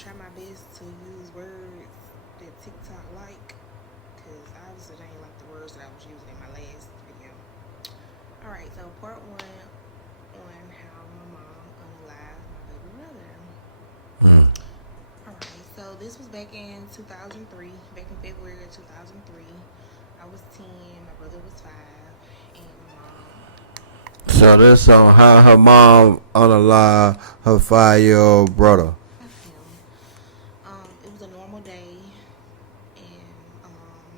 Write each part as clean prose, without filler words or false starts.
try my best to use words that TikTok like, because obviously they ain't like the words that I was using in my last video. Alright, so part one on how my mom unalived my baby brother. Alright, so this was back in 2003, back in February of 2003. I was 10, my brother was 5, and my mom. So this on how her mom unalive her 5-year-old brother. It was a normal day, and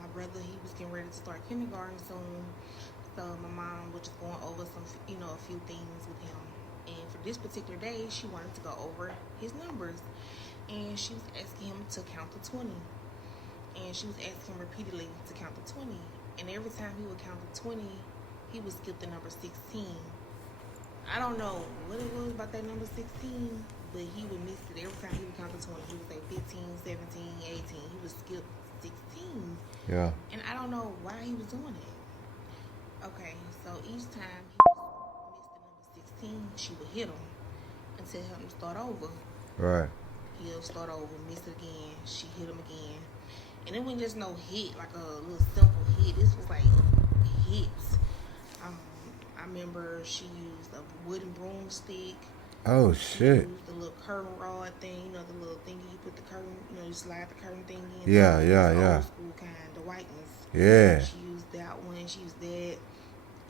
my brother, he was getting ready to start kindergarten soon. So my mom was just going over some, a few things with him. And for this particular day, she wanted to go over his numbers, and she was asking him to count to 20. And she was asking him repeatedly to count to 20. And every time he would count to 20, he would skip the number 16. I don't know what it was about that number 16, but he would miss it every time he would count to 20. He would say 15, 17, 18. He would skip 16. Yeah. And I don't know why he was doing it. Okay, so each time he missed the number 16, she would hit him and tell him to start over. Right. He'll start over, miss it again. She hit him again. And it wasn't just no hit, like a little simple hit. This was like hits. I remember she used a wooden broomstick. Oh, She shit. used the little curtain rod thing, the little thing you put the curtain, you slide the curtain thing in. Yeah. Old school kind, the white ones. Yeah. She used that one. She used that.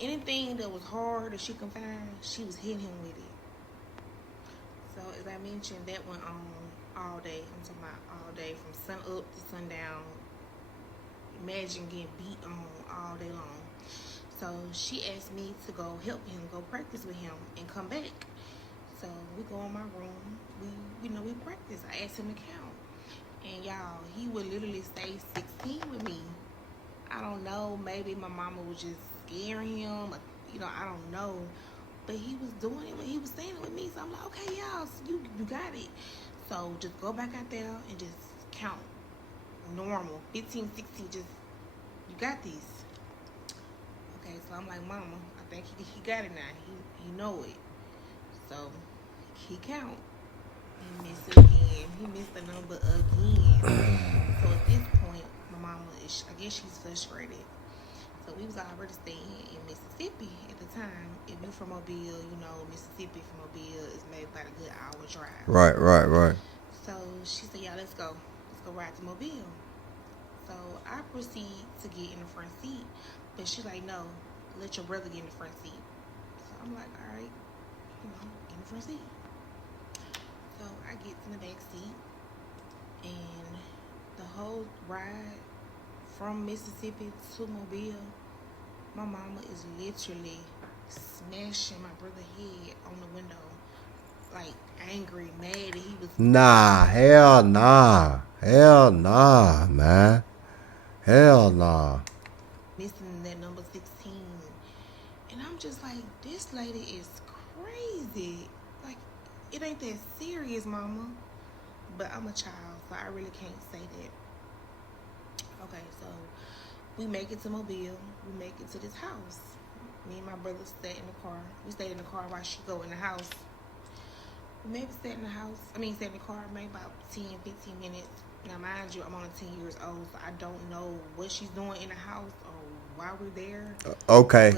Anything that was hard that she could find, she was hitting him with it. So as I mentioned, that went on all day. I'm talking about all day, from sun up to sundown. Imagine getting beat on all day long. So she asked me to go help him, go practice with him, and come back. So we go in my room. We practice. I asked him to count, and y'all, he would literally say 16 with me. I don't know. Maybe my mama was just scaring him. I don't know. But he was doing it. He was saying it with me. So I'm like, okay, y'all, you got it. So just go back out there and just count normal. 15, 16, just, you got this. Okay, so I'm like, Mama, I think he got it now. He know it. So he count. He missed it again. He missed the number again. So at this point, my mama I guess she's frustrated. So we was already staying in Mississippi at the time. If you from Mobile, Mississippi from Mobile is maybe about a good hour drive. Right. So she said, yeah, let's go. Let's go ride to Mobile. So I proceed to get in the front seat. But she's like, no, let your brother get in the front seat. So I'm like, all right, get in the front seat. So I get in the back seat. And the whole ride from Mississippi to Mobile, my mama is literally smashing my brother's head on the window, like angry, mad that he was. Nah, hell nah, man. Hell nah. Missing that number 16. And I'm just like, this lady is crazy. Like, it ain't that serious, mama. But I'm a child, so I really can't say that. Okay, so we make it to Mobile. We make it to this house. Me and my brother sat in the car. We stayed in the car while she go in the house. We maybe sat in the car maybe about 10, 15 minutes. Now, mind you, I'm only 10 years old, so I don't know what she's doing in the house or why we're there. Okay.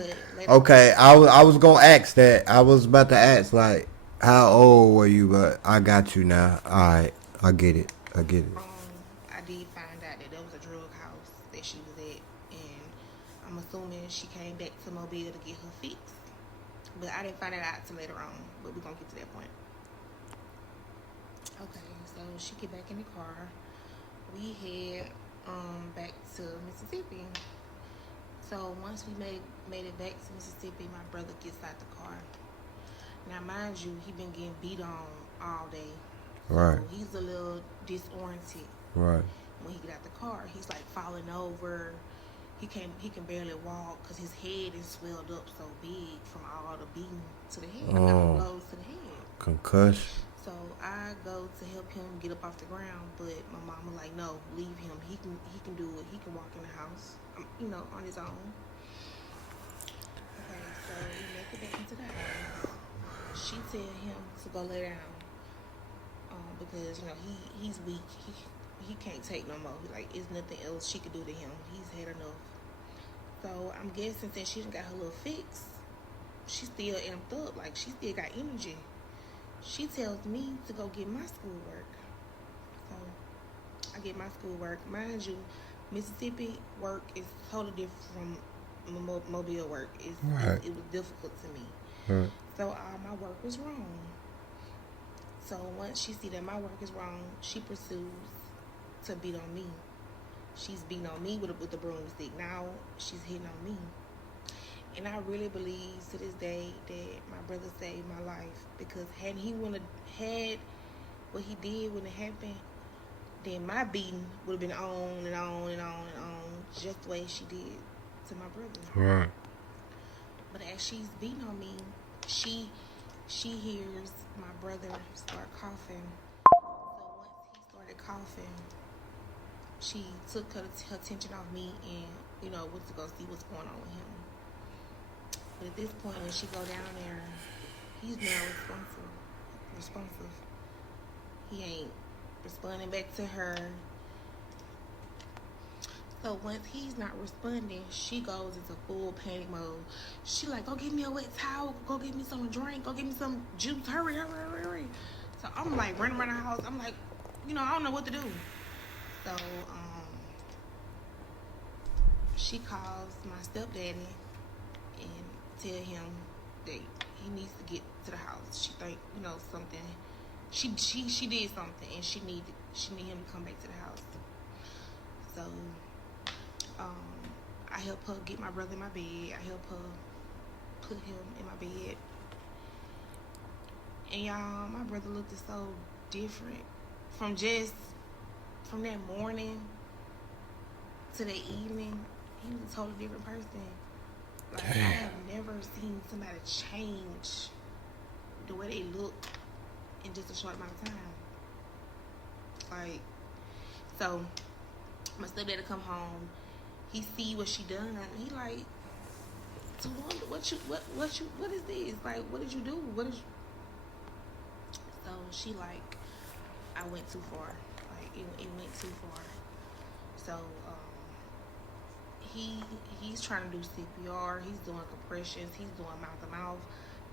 I was going to ask that. I was about to ask, like, how old were you? But I got you now. All right. I get it. I did find out that there was a drug house that she was at, and I'm assuming she came back to Mobile to get her fix. But I didn't find that out till later on, but we're going to get to that point. Okay, so she get back in the car. We head back to Mississippi. So once we made it back to Mississippi, my brother gets out the car. Now, mind you, he been getting beat on all day. Right. So he's a little disoriented. Right. When he get out the car, he's like falling over. He can barely walk because his head is swelled up so big from all the beating to the head, blows to the head. Concussion. So I go to help him get up off the ground, but my mama like, no, leave him. He can do it. He can walk in the house, on his own. Okay, so we make it back into the house. She tell him to go lay down. because he's weak. He can't take no more. Like, it's nothing else she could do to him. He's had enough. So I'm guessing since she done got her little fix, she still amped up. Like, she still got energy. She tells me to go get my schoolwork. So I get my schoolwork. Mind you, Mississippi work is totally different from Mobile work. Right. It was difficult to me. Right. So all my work was wrong. So once she see that my work is wrong, she pursues to beat on me. She's beating on me with the broomstick. Now she's hitting on me. And I really believe to this day that my brother saved my life, because hadn't he wouldn't have had what he did when it happened, then my beating would have been on and on and on and on, just the way she did to my brother. Right. But as she's beating on me, she hears my brother start coughing. So once he started coughing, she took her attention off me and, went to go see what's going on with him. But at this point, when she go down there, he's now responsive. He ain't responding back to her. So once he's not responding, she goes into full panic mode. She like, go get me a wet towel, go get me some drink, go get me some juice, hurry. So I'm like running around the house. I'm like, I don't know what to do. So she calls my stepdaddy and tell him that he needs to get to the house. She think, something. She did something, and she need him to come back to the house. So I help her get my brother in my bed. I help her put him in my bed. And y'all, my brother looked so different from that morning to the evening. He was a totally different person. Like, I have never seen somebody change the way they look in just a short amount of time. Like, so my stepdad come home. He see what she done. He like, so what is this? Like, what did you do? So she like, I went too far. Like, it went too far. So he's trying to do CPR. He's doing compressions. He's doing mouth to mouth.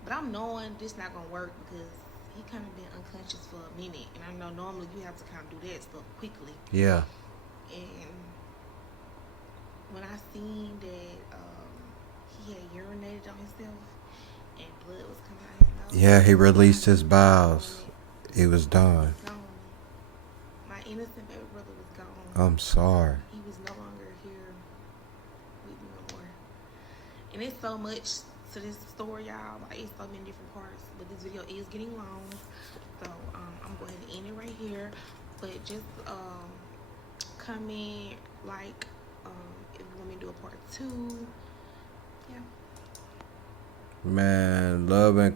But I'm knowing this not gonna work because he kind of been unconscious for a minute, and I know normally you have to kind of do that stuff quickly. Yeah. And when I seen that he had urinated on himself and blood was coming out of his nose. Yeah, he released his bowels. He was done. Gone. My innocent baby brother was gone. I'm sorry. He was no longer here with me no more. And it's so much to this story, y'all. Like, it's so many different parts. But this video is getting long. So I'm going to end it right here. But just comment, like, if you want me to do a part 2. Yeah. Man, love and